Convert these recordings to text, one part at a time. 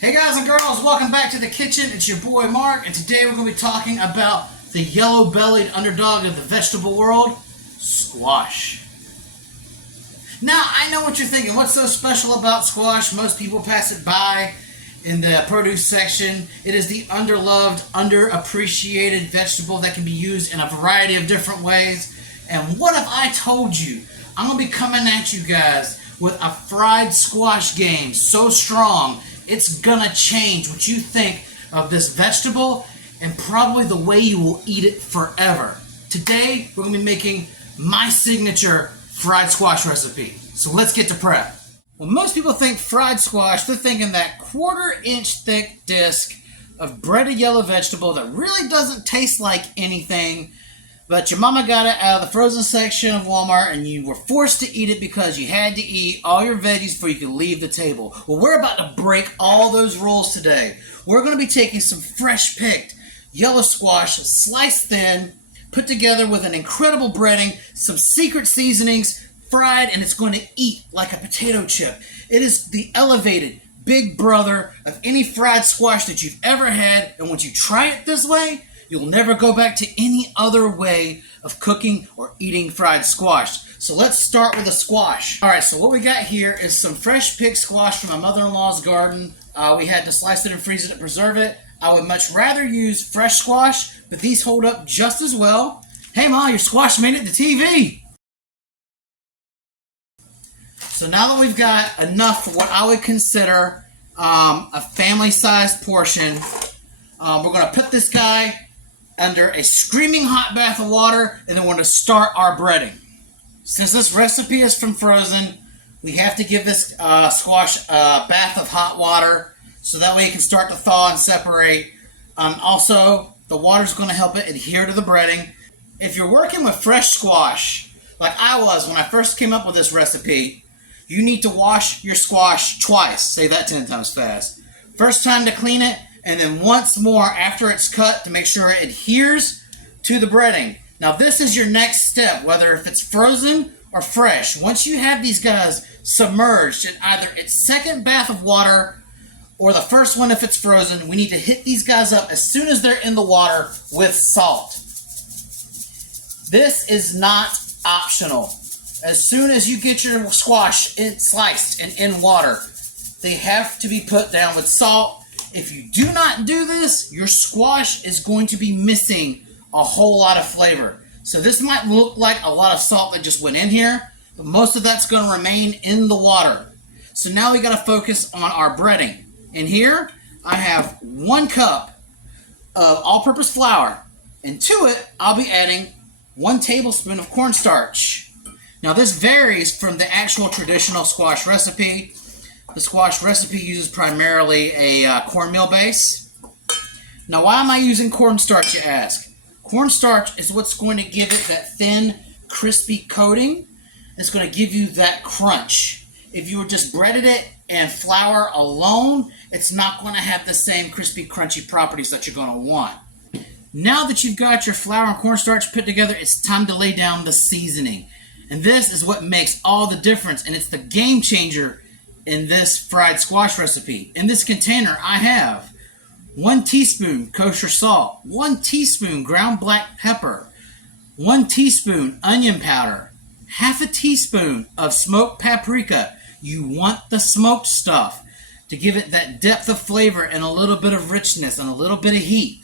Hey guys and girls, welcome back to the kitchen. It's your boy Mark, and today we're going to be talking about the yellow-bellied underdog of the vegetable world, squash. Now, I know what you're thinking. What's so special about squash? Most people pass it by in the produce section. It is the underloved, underappreciated vegetable that can be used in a variety of different ways. And what if I told you I'm going to be coming at you guys with a fried squash game so strong it's gonna change what you think of this vegetable and probably the way you will eat it forever. Today, we're gonna be making my signature fried squash recipe. So let's get to prep. When most people think fried squash, they're thinking that 1/4-inch thick disc of breaded yellow vegetable that really doesn't taste like anything, but your mama got it out of the frozen section of Walmart and you were forced to eat it because you had to eat all your veggies before you could leave the table. Well, we're about to break all those rules today. We're going to be taking some fresh picked yellow squash, sliced thin, put together with an incredible breading, some secret seasonings, fried, and it's going to eat like a potato chip. It is the elevated big brother of any fried squash that you've ever had, and once you try it this way, you'll never go back to any other way of cooking or eating fried squash. So let's start with the squash. All right, so what we got here is some fresh picked squash from my mother-in-law's garden. We had to slice it and freeze it to preserve it. I would much rather use fresh squash, but these hold up just as well. Hey, Ma, your squash made it to TV. So now that we've got enough for what I would consider a family-sized portion, we're going to put this guy under a screaming hot bath of water, and then we're going to start our breading. Since this recipe is from frozen, we have to give this squash a bath of hot water so that way it can start to thaw and separate. Also, the water is going to help it adhere to the breading. If you're working with fresh squash, like I was when I first came up with this recipe, you need to wash your squash twice. Say that 10 times fast. First time to clean it, and then once more after it's cut to make sure it adheres to the breading. Now this is your next step, whether if it's frozen or fresh. Once you have these guys submerged in either its second bath of water or the first one if it's frozen, we need to hit these guys up as soon as they're in the water with salt. This is not optional. As soon as you get your squash sliced and in water, they have to be put down with salt. If you do not do this, your squash is going to be missing a whole lot of flavor. So this might look like a lot of salt that just went in here, but most of that's going to remain in the water. So now we got to focus on our breading. And here I have 1 cup of all-purpose flour, and to it I'll be adding 1 tablespoon of cornstarch. Now this varies from the actual traditional squash recipe. The squash recipe uses primarily a cornmeal base. Now, why am I using cornstarch, you ask? Cornstarch is what's going to give it that thin, crispy coating. It's going to give you that crunch. If you were just breaded it and flour alone, it's not going to have the same crispy, crunchy properties that you're going to want. Now that you've got your flour and cornstarch put together, it's time to lay down the seasoning. And this is what makes all the difference, and it's the game changer in this fried squash recipe. In this container, I have 1 teaspoon kosher salt, 1 teaspoon ground black pepper, 1 teaspoon onion powder, half a teaspoon of smoked paprika. You want the smoked stuff to give it that depth of flavor and a little bit of richness and a little bit of heat.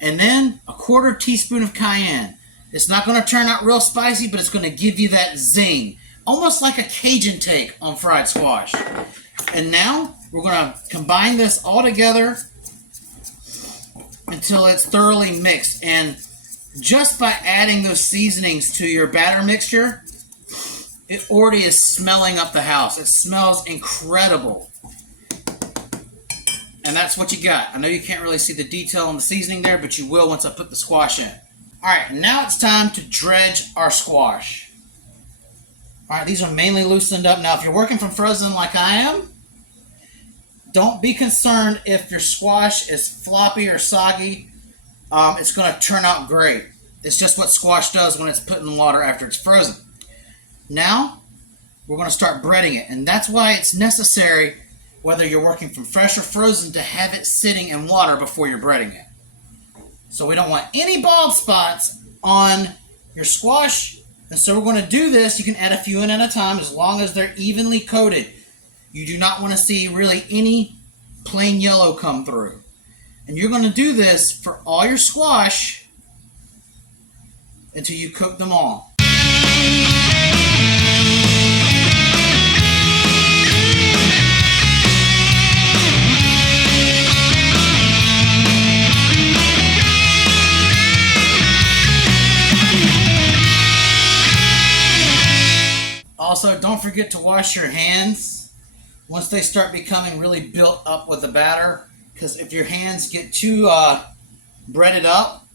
And then a 1/4 teaspoon of cayenne. It's not going to turn out real spicy, but it's going to give you that zing. Almost like a Cajun take on fried squash. And now we're going to combine this all together until it's thoroughly mixed. And just by adding those seasonings to your batter mixture, it already is smelling up the house. It smells incredible. And that's what you got. I know you can't really see the detail on the seasoning there, but you will once I put the squash in. Alright, now it's time to dredge our squash. Alright, these are mainly loosened up. Now, if you're working from frozen like I am, don't be concerned if your squash is floppy or soggy. It's going to turn out great. It's just what squash does when it's put in the water after it's frozen. Now, we're going to start breading it. And that's why it's necessary whether you're working from fresh or frozen, to have it sitting in water before you're breading it. So we don't want any bald spots on your squash. And so we're going to do this. You can add a few in at a time as long as they're evenly coated. You do not want to see really any plain yellow come through. And you're going to do this for all your squash until you cook them all. Also, don't forget to wash your hands once they start becoming really built up with the batter, because if your hands get too breaded up,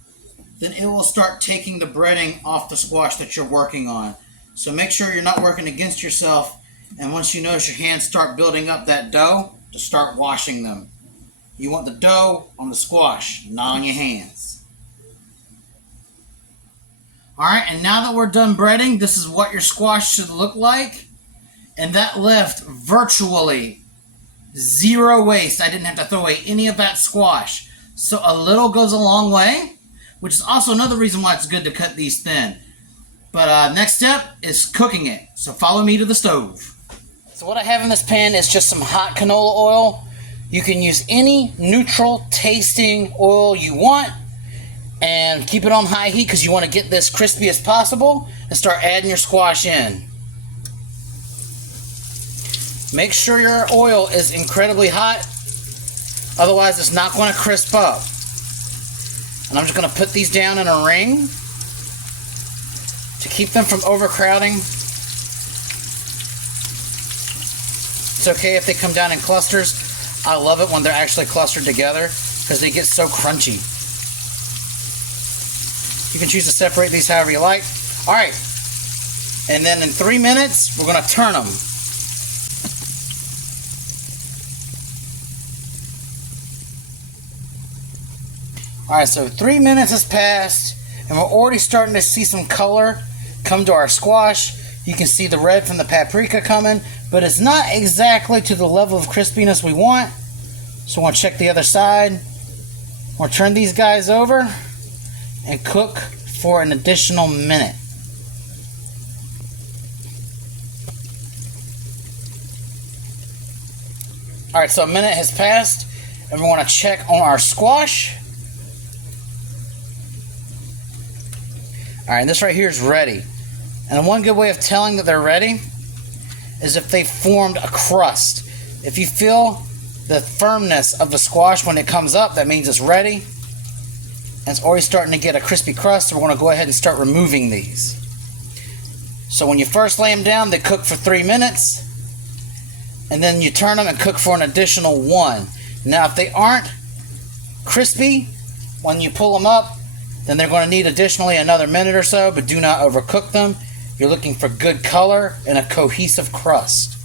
then it will start taking the breading off the squash that you're working on. So make sure you're not working against yourself, and once you notice your hands start building up that dough, to start washing them. You want the dough on the squash, not on your hands. Alright, and now that we're done breading, this is what your squash should look like. And that left virtually zero waste. I didn't have to throw away any of that squash. So a little goes a long way, which is also another reason why it's good to cut these thin. But next step is cooking it. So follow me to the stove. So what I have in this pan is just some hot canola oil. You can use any neutral tasting oil you want. And keep it on high heat because you want to get this crispy as possible, and start adding your squash in. Make sure your oil is incredibly hot, otherwise it's not going to crisp up. And I'm just going to put these down in a ring to keep them from overcrowding. It's okay if they come down in clusters. I love it when they're actually clustered together because they get so crunchy. You can choose to separate these however you like. Alright, and then in 3 minutes, we're going to turn them. Alright, so 3 minutes has passed, and we're already starting to see some color come to our squash. You can see the red from the paprika coming, but it's not exactly to the level of crispiness we want. So we'll check the other side. We'll turn these guys over and cook for an additional minute. Alright, so a minute has passed, and we want to check on our squash. Alright, this right here is ready. And one good way of telling that they're ready is if they formed a crust. If you feel the firmness of the squash when it comes up, that means it's ready. And it's already starting to get a crispy crust, so we're going to go ahead and start removing these. So when you first lay them down, they cook for 3 minutes. And then you turn them and cook for an additional 1. Now, if they aren't crispy when you pull them up, then they're going to need additionally another minute or so, but do not overcook them. You're looking for good color and a cohesive crust.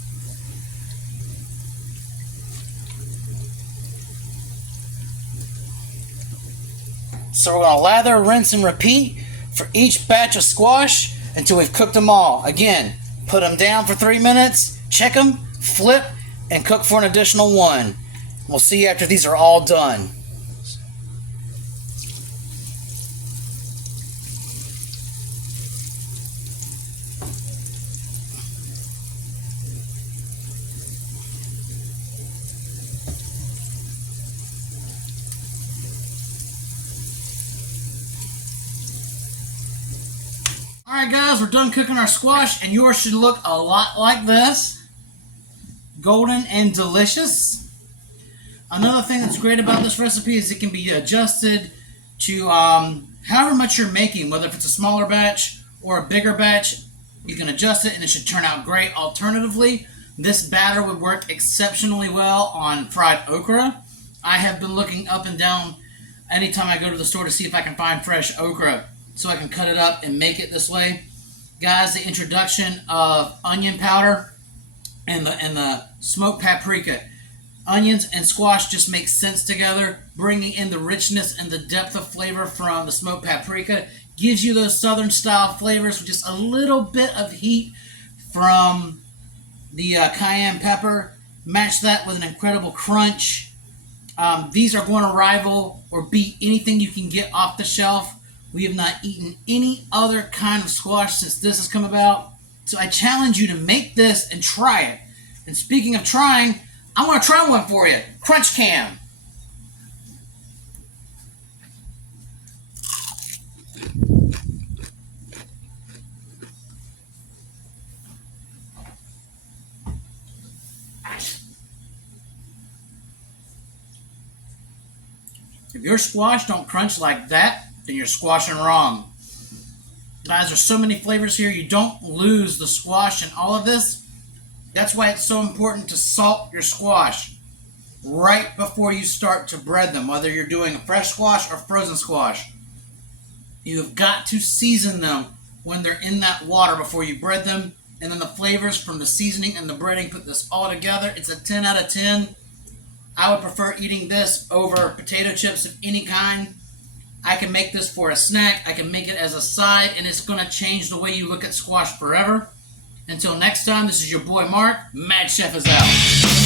So we're going to lather, rinse, and repeat for each batch of squash until we've cooked them all. Again, put them down for 3 minutes, check them, flip, and cook for an additional 1. We'll see you after these are all done. Alright guys, we're done cooking our squash, and yours should look a lot like this. Golden and delicious. Another thing that's great about this recipe is it can be adjusted to however much you're making, whether if it's a smaller batch or a bigger batch. You can adjust it and it should turn out great. Alternatively, this batter would work exceptionally well on fried okra. I have been looking up and down anytime I go to the store to see if I can find fresh okra so I can cut it up and make it this way. Guys, the introduction of onion powder and the smoked paprika. Onions and squash just make sense together. Bringing in the richness and the depth of flavor from the smoked paprika gives you those southern style flavors with just a little bit of heat from the cayenne pepper. Match that with an incredible crunch. These are going to rival or beat anything you can get off the shelf. We have not eaten any other kind of squash since this has come about. So I challenge you to make this and try it. And speaking of trying, I want to try one for you. Crunch Cam. If your squash don't crunch like that, then you're squashing wrong. Guys, there's so many flavors here. You don't lose the squash in all of this. That's why it's so important to salt your squash right before you start to bread them, whether you're doing a fresh squash or frozen squash. You have got to season them when they're in that water before you bread them. And then the flavors from the seasoning and the breading put this all together. It's a 10 out of 10. I would prefer eating this over potato chips of any kind. I can make this for a snack. I can make it as a side, and it's going to change the way you look at squash forever. Until next time, this is your boy Mark. Mad Chef is out.